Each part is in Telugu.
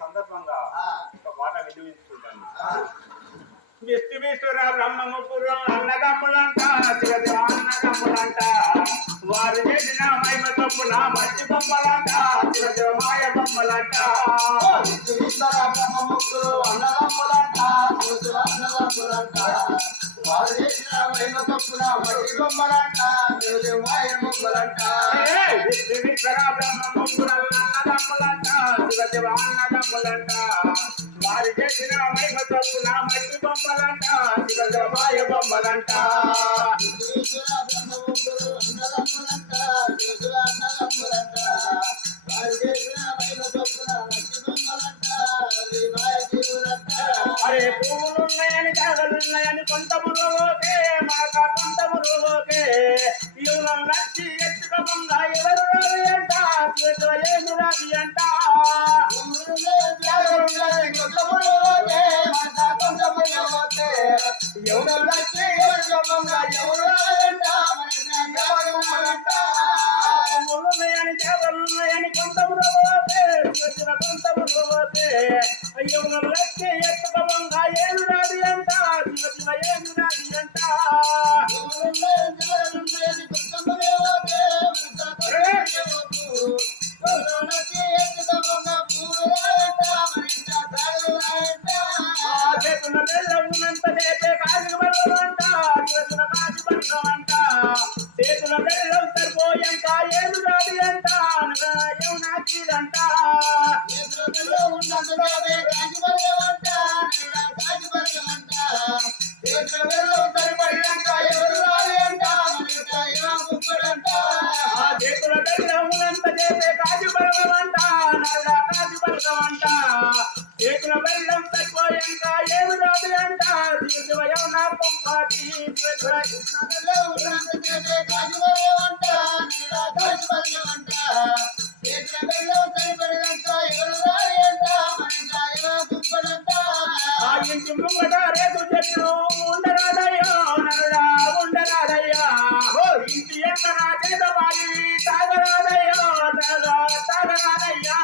సందర్భంగా ఒక పాట వినిపించుకుంటాను. విష్ణువేశ్వర బ్రహ్మముపురం అన్నదమ్ములంట శివదేవ అన్నదమ్ములంట వారు చేసిన మహిమ తప్పున మట్టి బొమ్మలంట శివదేవ మాయ బొమ్మలంట. విష్ణువేశ్వర బ్రహ్మముపురం అన్నదమ్ములంట శివదేవ అన్నదమ్ములంట వారు చేసిన మహిమ తప్పున మట్టి బొమ్మలంట శివదేవ మాయ బొమ్మలంట. విష్ణువేశ్వర బ్రహ్మముపురం అన్నదమ్ములంట శివదేవ అన్నదమ్ములంట వారు చేసిన మహిమ తప్పున మట్టి బొమ్మలంట శివదేవ మాయ బొమ్మలంట. అరే పువ్వులున్నాయని జాగలున్నాయని కొంతములు ఓకే మాక కొంతములు ఓకే ఇవులను నచ్చి ఎత్తుకముందా ఎవరు రావి అంట ఏమి రావి అంట. ఎవరు నచ్చి ఎవరు ఉన్నాయని జాగలున్నాయని కొంతములు ఓకే కొంతములు ఓకే ఇవులను నచ్చి ఎత్తుకముందా ఏమి రావి అంట శివ ఏమి రావి అంట. చేతుల బెల్లమునంత చేపే కాజు బలమంట చేతుల కాజు బలమంట చేతుల బెల్లం సరిపోయంట ఏమి రాదు అంట ఏమన్నా కీడంట. చేతుల బెల్లమునంత చేపే కాజు బలమంట నల్ల కాజు బలమంట చేతుల బెల్లం సరిపోయంట ఏమి రాదు అంట జీవయమన్నా పంపాటి ఆ ఇంటి ముంగట రేపు చెట్లు ఉండరాదయ్యా నరుడా ఉండరాదయ్యా ఇంటి ఎక్కడ చేత బాయి తాగరాదయ్యా తాగరాదయ్యా.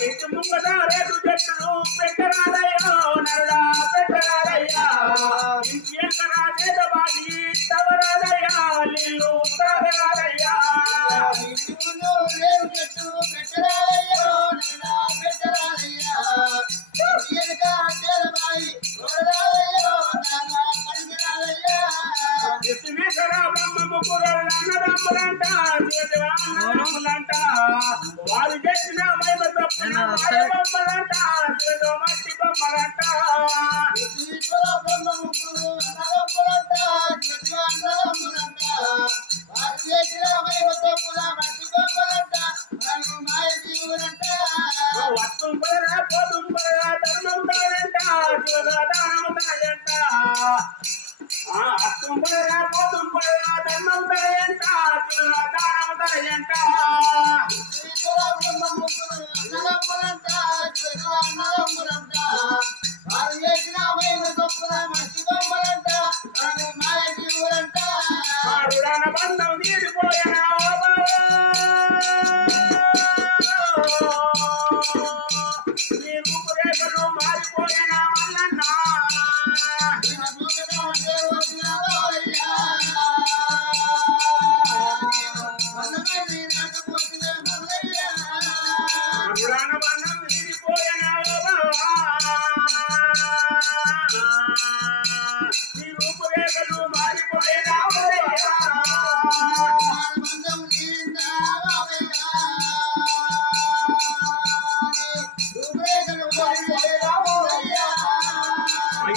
ఇంటి ముంగట రేపు చెట్లు పెట్టరాదయ్యా నరుడా పెట్టరాదయ్యా ఇంటి ఎక్కడ చేత బాయి తవరాదయ్యా నీళ్ళు తాగరాదయ్యా. విష్ణువేశ్వర బ్రహ్మముపురం అన్నదమ్ములంట శివదేవ అన్నదమ్ములంట వారు చేసిన మహిమ తప్పున మాయ బొమ్మలంట శివదేవ మట్టి బొమ్మలంట. వత్తం పడరా పోతం పడరా ధర్మం తాయంట శివగా దానం తాయంట. అత్తం పడరా పోతం పడరా ధర్మం తాయంట శివగా దానం తాయంట. ఆరుడాన బంధం తీరిపోయినా నీ రూపురేఖలు మారిపోయినా మల్లన్నా ఆరుడాన బంధం తీరిపోయినా నీ రూపురేఖలు మారిపోయినా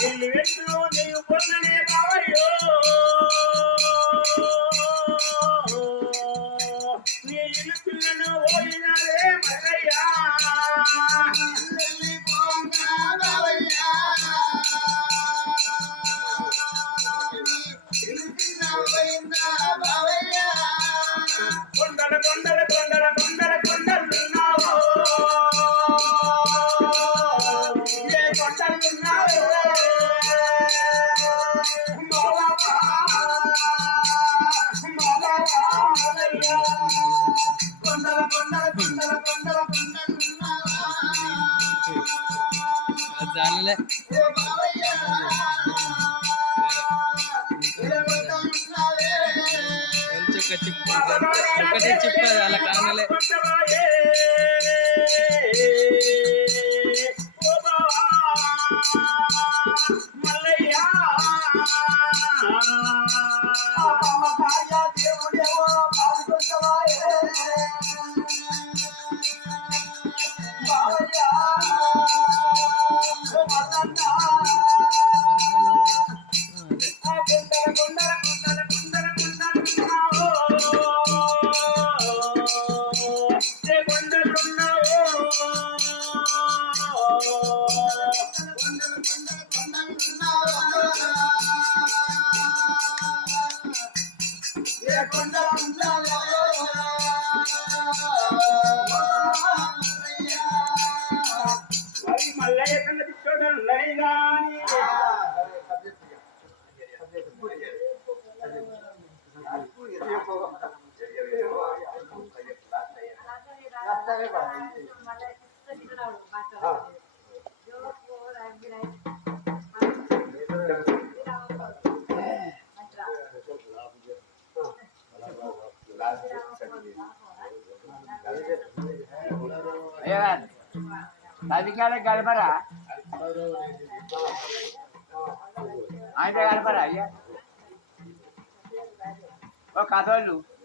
ఇల్లు వెళ్ళు నీవు కొన్ననే బావయ్యో నీ ఇల్లు పిల్లను పోయినారే మల్లయ్యా. కొండల కొండల కొండల కొండల కొండలున్నావు ఏ కొండలున్నావు కానలే ఓ బావయ్య ఇలగొండ ఉన్నావే చెక్క చిప్ప ఒకటే చిప్పది అలా కానలే అమ్మకాయ దేవుడేవో పాల్గొంటవాయే బావయ్య ఓ మల్లన్న ఏ కొండ ఉన్నావో మల్లయ్య సంగతి చూడాలి కానీ అధికారులు కలపరా ఆయన కలపరా అయ్యా ఓ కథోళ్ళు